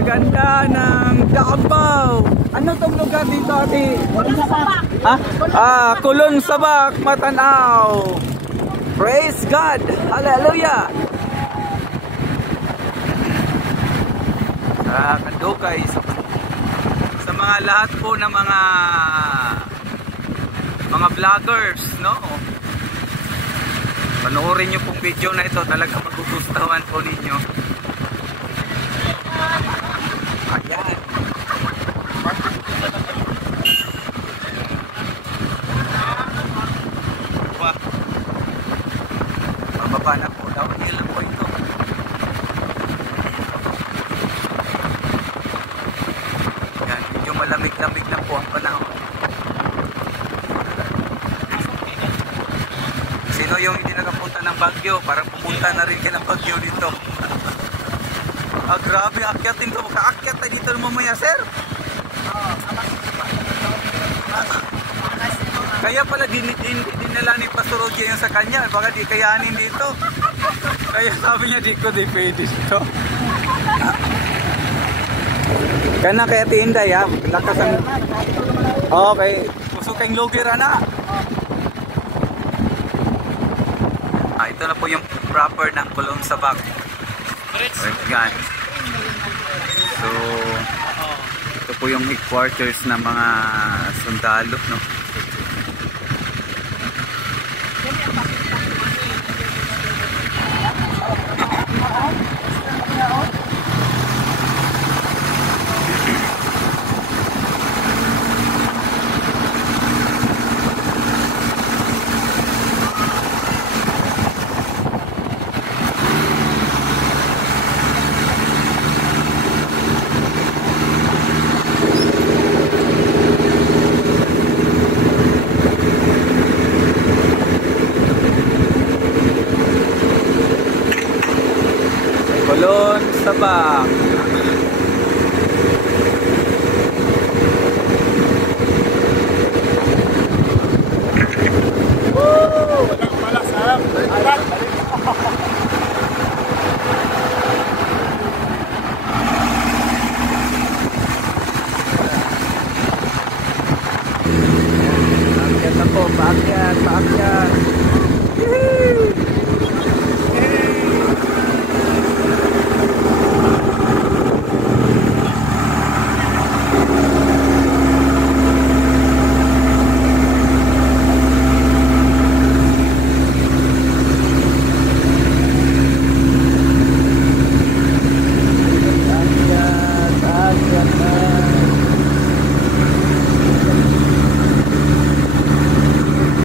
Napakaganda ng Davao. Ano tong lugar dito, ate? Kulon Sabak, Matanaw. Praise God. Hallelujah. Kadukay sa mga lahat po ng mga vloggers, no? Panoorin nyo pong video na ito, talaga magugustuhan po ninyo. Ayan. Wow. Pababa na po daw. Ilan po ito? Ayan, medyo malamig-lamig na po ang panahon. Sino yung hindi nakapunta ng Baguio? Parang pumunta na rin kayo ng Baguio dito. Grabe, akyatin ko. Makaakyat tayo dito mamaya, sir. Kaya pala dinala ni Pastor Ogie yung sa kanya. Baka di kayanin dito. Kaya sabi niya, di ko di pwede dito. Kana kaya tinday, ha? Lakas ang... Okay. Puso kayong logera na. Ito na po yung proper ng Kulon Sabak. Ayan. So, ito po yung headquarters ng mga sundalo, no? Kulon Sabak.